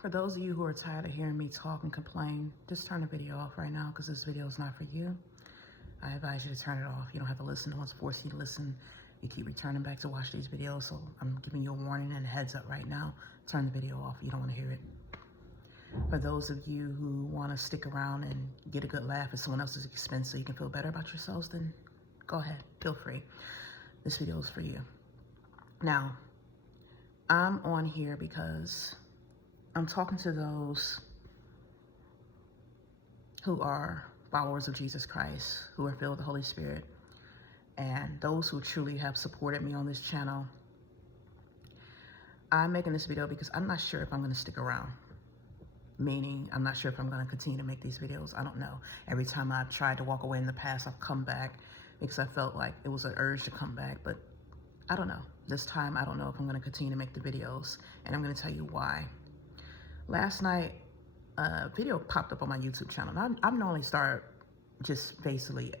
For those of you who are tired of hearing me talk and complain, just turn the video off right now because this video is not for you. I advise you to turn it off. You don't have to listen. No one's forcing you to listen. You keep returning back to watch these videos, so I'm giving you a warning and a heads up right now. Turn the video off. You don't want to hear it. For those of you who want to stick around and get a good laugh at someone else's expense so you can feel better about yourselves, then go ahead. Feel free. This video is for you. Now, I'm on here because I'm talking to those who are followers of Jesus Christ, who are filled with the Holy Spirit, and those who truly have supported me on this channel. I'm making this video because I'm not sure if I'm going to stick around. Meaning, I'm not sure if I'm going to continue to make these videos. I don't know. Every time I've tried to walk away in the past, I've come back because I felt like it was an urge to come back. But I don't know. This time, I don't know if I'm going to continue to make the videos. And I'm going to tell you why. Last night, a video popped up on my YouTube channel. And I've normally started just basically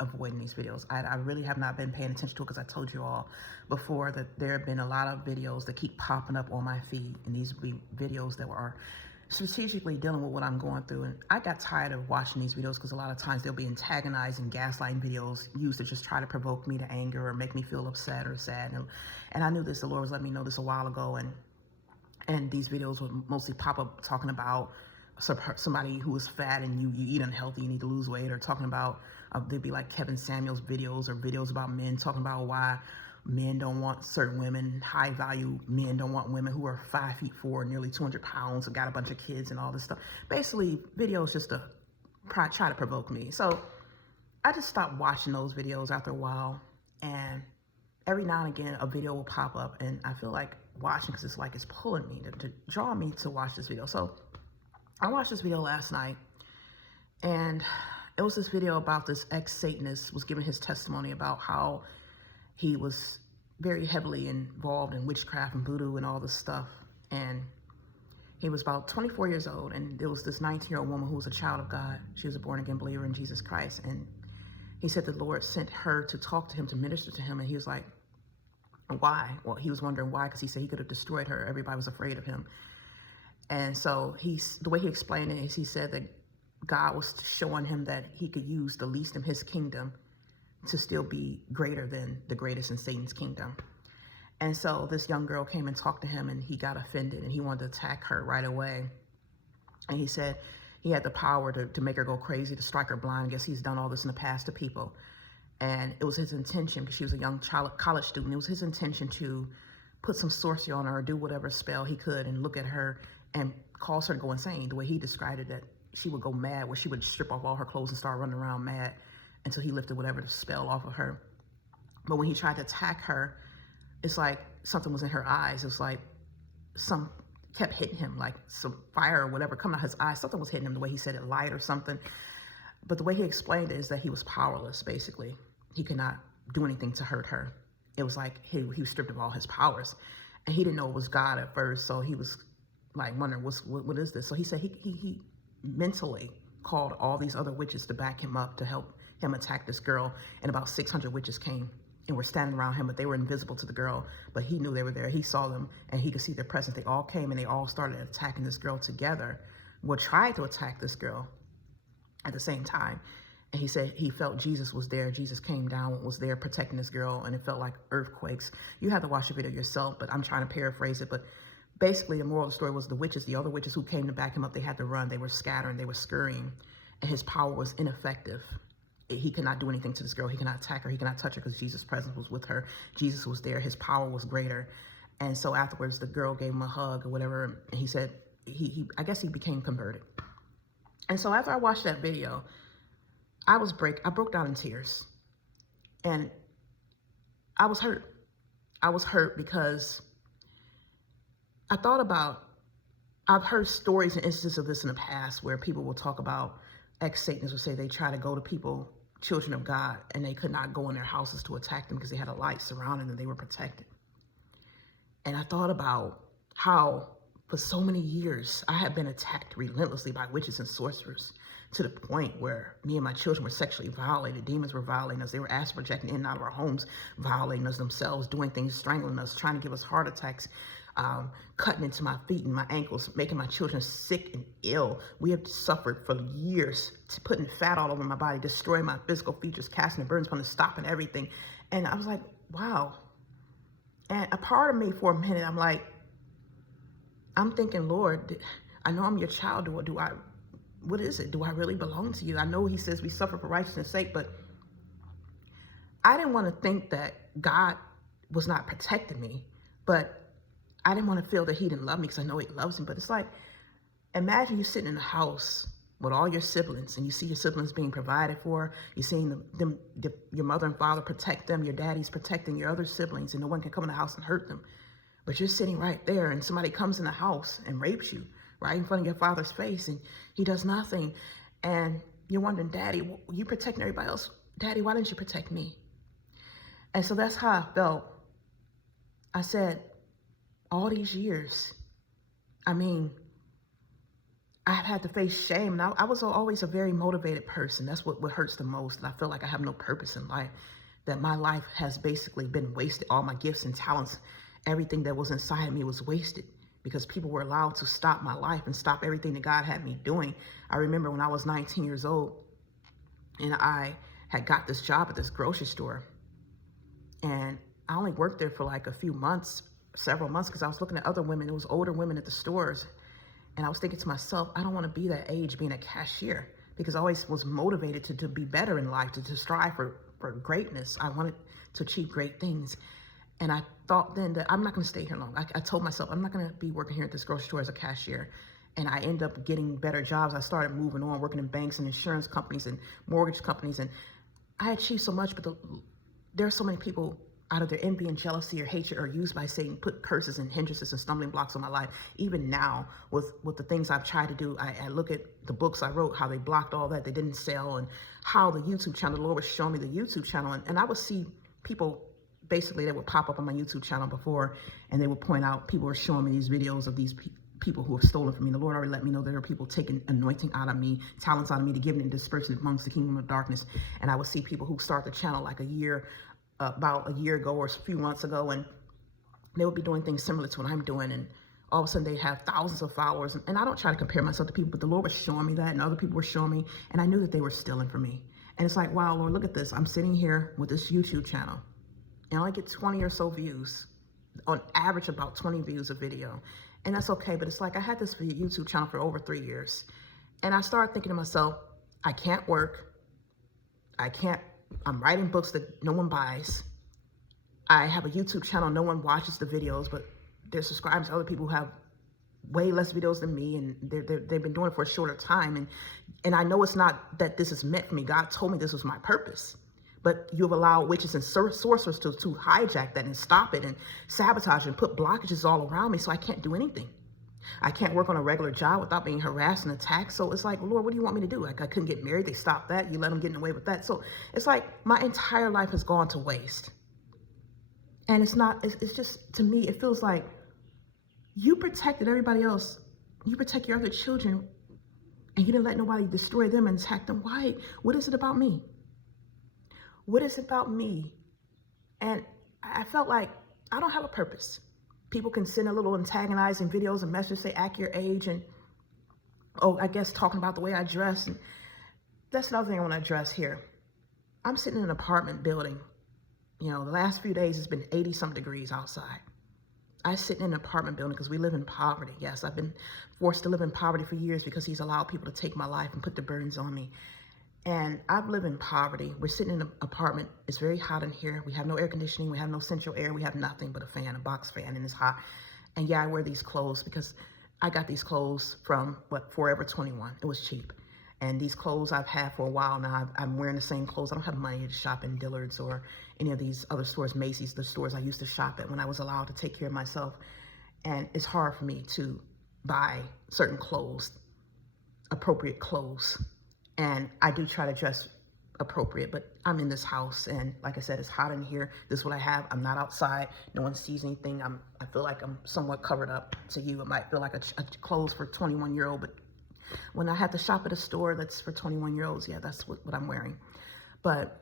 avoiding these videos. I really have not been paying attention to it because I told you all before that there have been a lot of videos that keep popping up on my feed, and these be videos that are strategically dealing with what I'm going through. And I got tired of watching these videos because a lot of times they'll be antagonizing, gaslighting videos used to just try to provoke me to anger or make me feel upset or sad. And I knew this, the Lord was letting me know this a while ago, and these videos would mostly pop up talking about somebody who is fat and you eat unhealthy, you need to lose weight, or talking about they'd be like Kevin Samuels videos or videos about men talking about why men don't want certain women, high value men don't want women who are 5'4", nearly 200 pounds, and got a bunch of kids and all this stuff. Basically, videos just to try to provoke me. So I just stopped watching those videos after a while, and every now and again a video will pop up, and I feel like watching because it's like it's pulling me to draw me to watch this video. So I watched this video last night, and it was this video about this ex-Satanist was giving his testimony about how he was very heavily involved in witchcraft and voodoo and all this stuff. And he was about 24 years old, and there was this 19-year-old woman who was a child of God. She was a born-again believer in Jesus Christ. And he said the Lord sent her to talk to him, to minister to him. And he was like, why? Well, he was wondering why, because he said he could have destroyed her. Everybody was afraid of him. And so the way he explained it is he said that God was showing him that he could use the least in his kingdom to still be greater than the greatest in Satan's kingdom. And so this young girl came and talked to him, and he got offended, and he wanted to attack her right away. And he said he had the power to make her go crazy, to strike her blind. I guess he's done all this in the past to people. And it was his intention, because she was a young college student, it was his intention to put some sorcery on her or do whatever spell he could and look at her and cause her to go insane. The way he described it, that she would go mad, where she would strip off all her clothes and start running around mad until he lifted whatever spell off of her. But when he tried to attack her, it's like something was in her eyes. It was like some kept hitting him, like some fire or whatever coming out his eyes. Something was hitting him, the way he said it, light or something. But the way he explained it is that he was powerless, basically. He could not do anything to hurt her. It was like he was stripped of all his powers. And he didn't know it was God at first, so he was like wondering, what is this? So he said he mentally called all these other witches to back him up, to help him attack this girl. And about 600 witches came and were standing around him, but they were invisible to the girl. But he knew they were there. He saw them, and he could see their presence. They all came, and they all started attacking this girl together. Well, tried to attack this girl at the same time. And he said he felt Jesus was there. Jesus came down, was there protecting this girl, and it felt like earthquakes. You have to watch the video yourself, but I'm trying to paraphrase it. But basically, the moral of the story was the witches, the other witches who came to back him up, they had to run. They were scattering, they were scurrying, and his power was ineffective. He could not do anything to this girl. He cannot attack her. He cannot touch her because Jesus' presence was with her. Jesus was there. His power was greater. And so afterwards, the girl gave him a hug or whatever. And he said, I guess he became converted. And so after I watched that video, I broke down in tears. And I was hurt. I was hurt because I thought about, I've heard stories and instances of this in the past where people will talk about, ex-Satanists will say they try to go to people, children of God, and they could not go in their houses to attack them because they had a light surrounding them. They were protected. And I thought about how for so many years I had been attacked relentlessly by witches and sorcerers, to the point where me and my children were sexually violated. Demons were violating us. They were astral projecting in and out of our homes, violating us themselves, doing things, strangling us, trying to give us heart attacks. cutting into my feet and my ankles, making my children sick and ill. We have suffered for years, putting fat all over my body, destroying my physical features, casting the burdens upon the stopping everything. And I was like, wow. And a part of me for a minute, I'm thinking, Lord, I know I'm your child. What is it? Do I really belong to you? I know he says we suffer for righteousness' sake, but I didn't want to think that God was not protecting me, but I didn't want to feel that he didn't love me, because I know he loves me. But it's like, imagine you sitting in a house with all your siblings, and you see your siblings being provided for. You're seeing your mother and father protect them. Your daddy's protecting your other siblings, and no one can come in the house and hurt them. But you're sitting right there, and somebody comes in the house and rapes you right in front of your father's face, and he does nothing. And you're wondering, Daddy, you protecting everybody else. Daddy, why didn't you protect me? And so that's how I felt. I said, all these years, I've had to face shame. And I was always a very motivated person. That's what hurts the most. And I feel like I have no purpose in life, that my life has basically been wasted. All my gifts and talents, everything that was inside of me was wasted because people were allowed to stop my life and stop everything that God had me doing. I remember when I was 19 years old and I had got this job at this grocery store, and I only worked there for like several months, because I was looking at other women. It was older women at the stores. And I was thinking to myself, I don't want to be that age being a cashier, because I always was motivated to be better in life, to strive for greatness. I wanted to achieve great things. And I thought then that I'm not going to stay here long. I told myself, I'm not going to be working here at this grocery store as a cashier. And I ended up getting better jobs. I started moving on, working in banks and insurance companies and mortgage companies. And I achieved so much, but there are so many people out of their envy and jealousy or hatred are used by Satan, put curses and hindrances and stumbling blocks on my life. Even now, with the things I've tried to do, I look at the books I wrote, how they blocked all that, they didn't sell, and how the YouTube channel, the Lord was showing me the YouTube channel. And I would see people, basically, that would pop up on my YouTube channel before, and they would point out, people were showing me these videos of these people who have stolen from me. The Lord already let me know there are people taking anointing out of me, talents out of me, to give it and disperse it amongst the kingdom of darkness. And I would see people who start the channel like about a year ago or a few months ago, and they would be doing things similar to what I'm doing, and all of a sudden they have thousands of followers. And I don't try to compare myself to people, but the Lord was showing me that, and other people were showing me, and I knew that they were stealing from me. And it's like, wow, Lord, look at this. I'm sitting here with this YouTube channel, and I only get 20 or so views, on average about 20 views a video. And that's okay, but it's like, I had this YouTube channel for over 3 years, and I started thinking to myself, I can't work, I'm writing books that no one buys. I have a YouTube channel, no one watches the videos, but they're subscribers to other people who have way less videos than me, and they've been doing it for a shorter time. And I know it's not that this is meant for me. God told me this was my purpose. But you've allowed witches and sorcerers to hijack that and stop it and sabotage and put blockages all around me, so I can't do anything. I can't work on a regular job without being harassed and attacked. So it's like, Lord, what do you want me to do? Like, I couldn't get married. They stopped that. You let them get away with that. So it's like my entire life has gone to waste. And it's just, to me, it feels like you protected everybody else. You protect your other children, and you didn't let nobody destroy them and attack them. Why? What is it about me? What is it about me? And I felt like I don't have a purpose. People can send a little antagonizing videos and messages, say, act your age, and, I guess talking about the way I dress. And that's another thing I want to address here. I'm sitting in an apartment building. The last few days it's been 80-some degrees outside. I sit in an apartment building because we live in poverty. Yes, I've been forced to live in poverty for years because he's allowed people to take my life and put the burdens on me. And I've lived in poverty. We're sitting in an apartment. It's very hot in here. We have no air conditioning. We have no central air. We have nothing but a fan, a box fan, and it's hot. And yeah, I wear these clothes because I got these clothes from, Forever 21. It was cheap. And these clothes I've had for a while now. I'm wearing the same clothes. I don't have money to shop in Dillard's or any of these other stores, Macy's, the stores I used to shop at when I was allowed to take care of myself. And it's hard for me to buy certain clothes, appropriate clothes. And I do try to dress appropriate, but I'm in this house, and like I said, it's hot in here. This is what I have. I'm not outside. No one sees anything. I feel like I'm somewhat covered up. To you, it might feel like a clothes for a 21-year-old, but when I have to shop at a store that's for 21-year-olds, yeah, that's what I'm wearing. But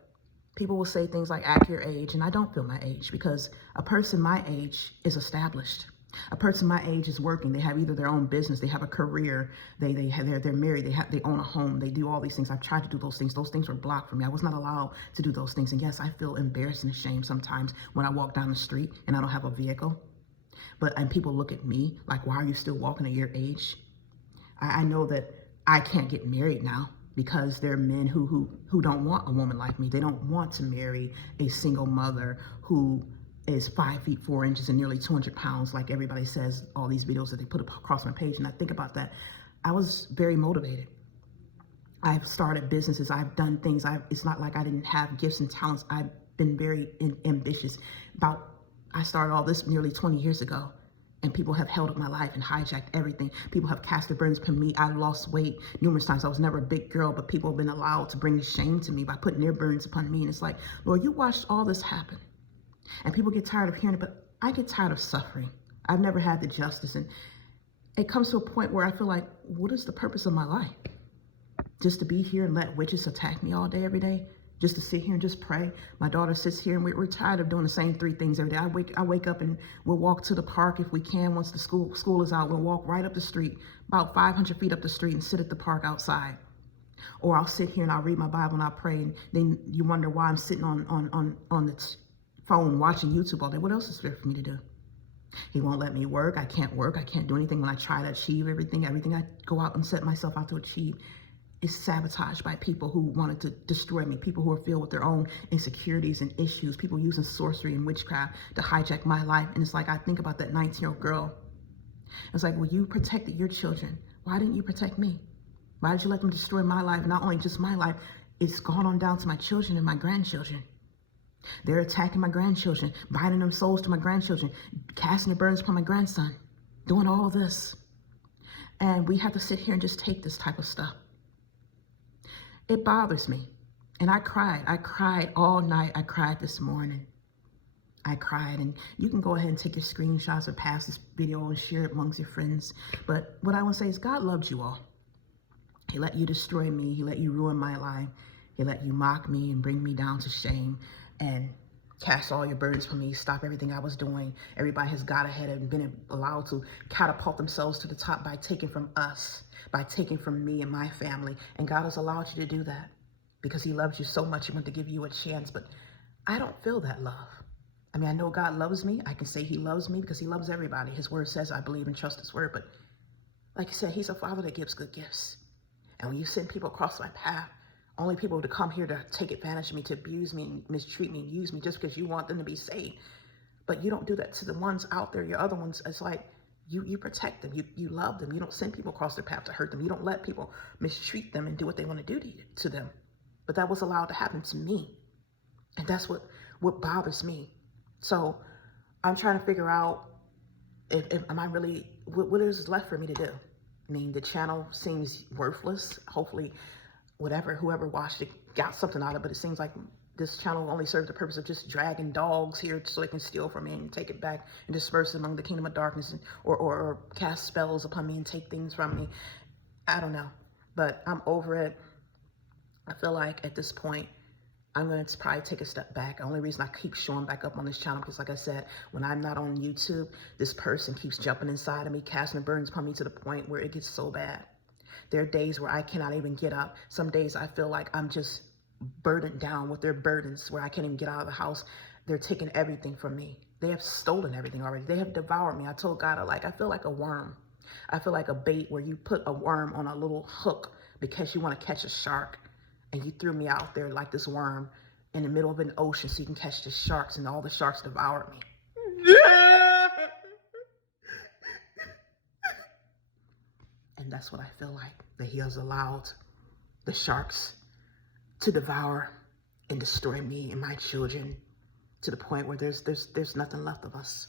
people will say things like, act your age, and I don't feel my age, because a person my age is established. A person my age is working. They have either their own business, they have a career, they're married, they own a home, they do all these things. I've tried to do those things. Those things were blocked from me. I was not allowed to do those things. And yes, I feel embarrassed and ashamed sometimes when I walk down the street and I don't have a vehicle. And people look at me like, why are you still walking at your age? I know that I can't get married now because there are men who don't want a woman like me. They don't want to marry a single mother who is 5 feet 4 inches and nearly 200 pounds, like everybody says, all these videos that they put across my page. And I think about that. I was very motivated. I've started businesses. I've done things. It's not like I didn't have gifts and talents. I've been very ambitious. I started all this nearly 20 years ago. And people have held up my life and hijacked everything. People have cast their burdens upon me. I lost weight numerous times. I was never a big girl, but people have been allowed to bring shame to me by putting their burdens upon me. And it's like, Lord, you watched all this happen. And people get tired of hearing it, but I get tired of suffering. I've never had the justice. And it comes to a point where I feel like, what is the purpose of my life? Just to be here and let witches attack me all day, every day? Just to sit here and just pray. My daughter sits here and we're tired of doing the same 3 things every day. I wake up and we'll walk to the park if we can. Once the school is out, we'll walk right up the street, about 500 feet up the street, and sit at the park outside. Or I'll sit here and I'll read my Bible and I'll pray. And then you wonder why I'm sitting on the phone watching YouTube all day. What else is there for me to do? He won't let me work. I can't work. I can't do anything. When I try to achieve everything I go out and set myself out to achieve is sabotaged by people who wanted to destroy me, people who are filled with their own insecurities and issues, people using sorcery and witchcraft to hijack my life. And it's like, I think about that 19-year-old girl. It's like, well, you protected your children. Why didn't you protect me? Why did you let them destroy my life? And not only just my life, it's gone on down to my children and my grandchildren. They're attacking my grandchildren, binding them souls to my grandchildren, casting their burdens upon my grandson, doing all of this. And we have to sit here and just take this type of stuff. It bothers me. And I cried. I cried all night. I cried this morning. I cried. And you can go ahead and take your screenshots or pass this video and share it amongst your friends. But what I want to say is God loved you all. He let you destroy me. He let you ruin my life. He let you mock me and bring me down to shame and cast all your burdens from me, stop everything I was doing. Everybody has got ahead and been allowed to catapult themselves to the top by taking from us, by taking from me and my family. And God has allowed you to do that because he loves you so much. He wanted to give you a chance, but I don't feel that love. I mean, I know God loves me. I can say he loves me because he loves everybody. His word says I believe and trust his word. But like I said, he's a father that gives good gifts. And when you send people across my path, only people to come here to take advantage of me, to abuse me, and mistreat me, and use me just because you want them to be saved. But you don't do that to the ones out there. Your other ones, it's like you protect them. You love them. You don't send people across their path to hurt them. You don't let people mistreat them and do what they want to do to them. But that was allowed to happen to me. And that's what bothers me. So I'm trying to figure out if am I really, what is left for me to do? I mean, the channel seems worthless. Hopefully, whoever watched it got something out of it. But it seems like this channel only serves the purpose of just dragging dogs here so they can steal from me and take it back and disperse it among the kingdom of darkness, or cast spells upon me and take things from me. I don't know, but I'm over it. I feel like at this point, I'm going to probably take a step back. The only reason I keep showing back up on this channel, because like I said, when I'm not on YouTube, this person keeps jumping inside of me, casting the burdens upon me to the point where it gets so bad. There are days where I cannot even get up. Some days I feel like I'm just burdened down with their burdens, where I can't even get out of the house. They're taking everything from me. They have stolen everything already. They have devoured me. I told God, I feel like a worm. I feel like a bait where you put a worm on a little hook because you want to catch a shark. And you threw me out there like this worm in the middle of an ocean so you can catch the sharks, and all the sharks devoured me. And that's what I feel like, that he has allowed the sharks to devour and destroy me and my children to the point where there's nothing left of us.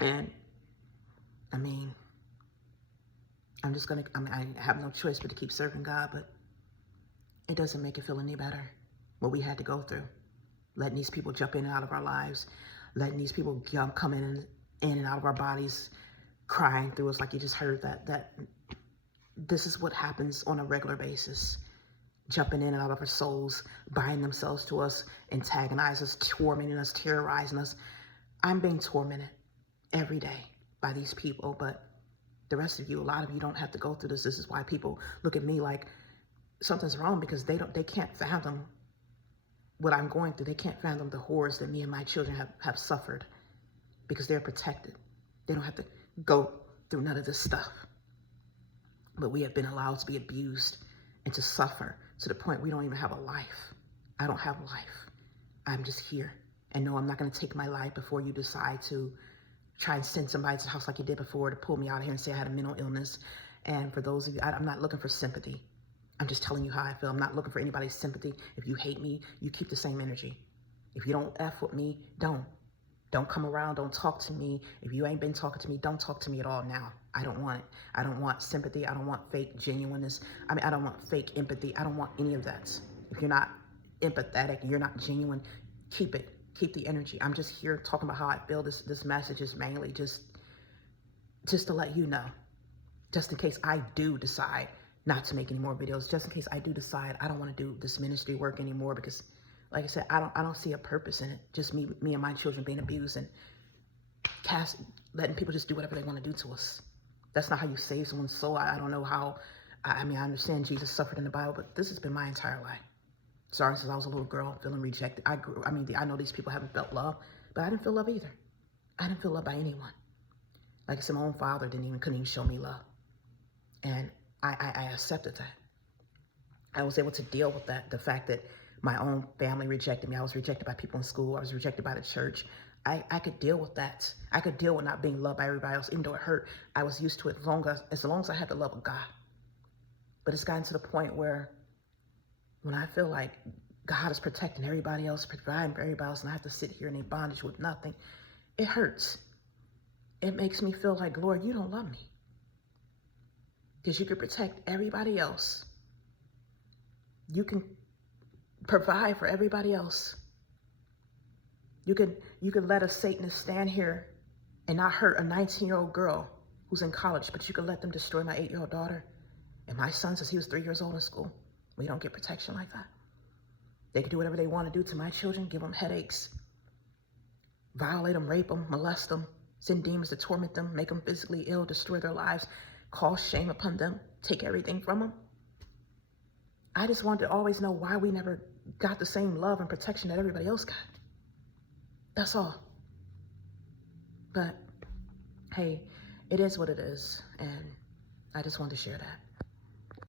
And I mean, I have no choice but to keep serving God, but it doesn't make it feel any better what we had to go through. Letting these people jump in and out of our lives, letting these people come in and out of our bodies, crying through us, like you just heard that this is what happens on a regular basis. Jumping in and out of our souls, binding themselves to us, antagonizing us, tormenting us, terrorizing us. I'm being tormented every day. by these people, but the rest of you, a lot of you don't have to go through this. This is why people look at me like something's wrong, because they can't fathom what I'm going through. They can't fathom the horrors that me and my children have suffered, because they're protected. They don't have to go through none of this stuff. But we have been allowed to be abused and to suffer to the point we don't even have a life. I don't have life. I'm just here. And no, I'm not going to take my life before you decide to try and send somebody to the house like you did before to pull me out of here and say I had a mental illness. And for those of you, I'm not looking for sympathy. I'm just telling you how I feel. I'm not looking for anybody's sympathy. If you hate me, you keep the same energy. If you don't F with me, don't. Don't come around. Don't talk to me. If you ain't been talking to me, don't talk to me at all now. I don't want it. I don't want sympathy. I don't want fake genuineness. I mean, I don't want fake empathy. I don't want any of that. If you're not empathetic, you're not genuine, keep it. Keep the energy. I'm just here talking about how I feel. This message is mainly just to let you know, just in case I do decide not to make any more videos, just in case I do decide I don't want to do this ministry work anymore, because like I said, I don't see a purpose in it. Just me and my children being abused and letting people just do whatever they want to do to us. That's not how you save someone's soul. I don't know how. I mean, I understand Jesus suffered in the Bible, but this has been my entire life. Sorry, since I was a little girl, feeling rejected. I know these people haven't felt love, but I didn't feel love either. I didn't feel love by anyone. Like I said, my own father couldn't even show me love. And I accepted that. I was able to deal with that. The fact that my own family rejected me. I was rejected by people in school. I was rejected by the church. I could deal with that. I could deal with not being loved by everybody else, even though it hurt. I was used to it as long as I had the love of God. But it's gotten to the point where when I feel like God is protecting everybody else, providing for everybody else, and I have to sit here in a bondage with nothing, it hurts. It makes me feel like, Lord, you don't love me. Because you can protect everybody else. You can provide for everybody else. You can let a Satanist stand here and not hurt a 19-year-old girl who's in college, but you can let them destroy my 8-year-old daughter and my son since he was 3 years old in school. We don't get protection like that. They can do whatever they want to do to my children, give them headaches, violate them, rape them, molest them, send demons to torment them, make them physically ill, destroy their lives, cause shame upon them, take everything from them. I just wanted to always know why we never got the same love and protection that everybody else got. That's all. But hey, it is what it is, and I just wanted to share that.